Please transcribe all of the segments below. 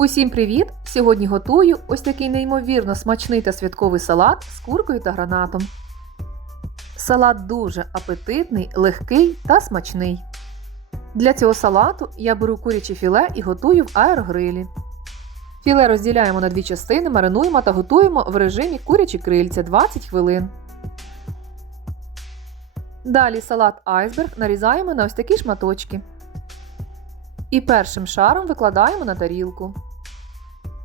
Усім привіт! Сьогодні готую ось такий неймовірно смачний та святковий салат з куркою та гранатом. Салат дуже апетитний, легкий та смачний. Для цього салату я беру куряче філе і готую в аерогрилі. Філе розділяємо на дві частини, маринуємо та готуємо в режимі курячі крильця 20 хвилин. Далі салат айсберг нарізаємо на ось такі шматочки. І першим шаром викладаємо на тарілку.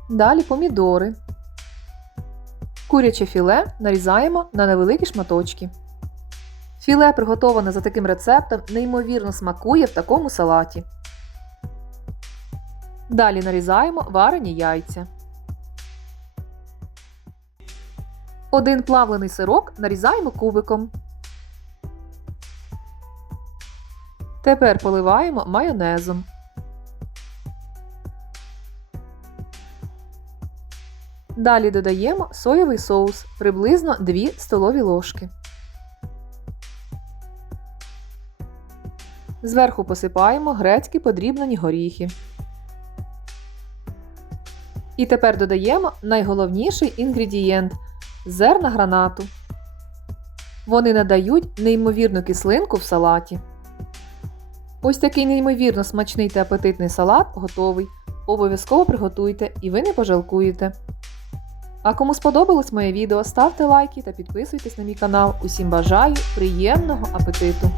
Далі помідори. Куряче філе нарізаємо на невеликі шматочки. Філе, приготоване за таким рецептом, неймовірно смакує в такому салаті. Далі нарізаємо варені яйця. Один плавлений сирок нарізаємо кубиком. Тепер поливаємо майонезом. Далі додаємо соєвий соус приблизно 2 столові ложки. Зверху посипаємо грецькі подрібнені горіхи. І тепер додаємо найголовніший інгредієнт зерна гранату. Вони надають неймовірну кислинку в салаті. Ось такий неймовірно смачний та апетитний салат готовий. Обов'язково приготуйте і ви не пожалкуєте. А кому сподобалось моє відео, ставте лайки та підписуйтесь на мій канал. Усім бажаю приємного апетиту!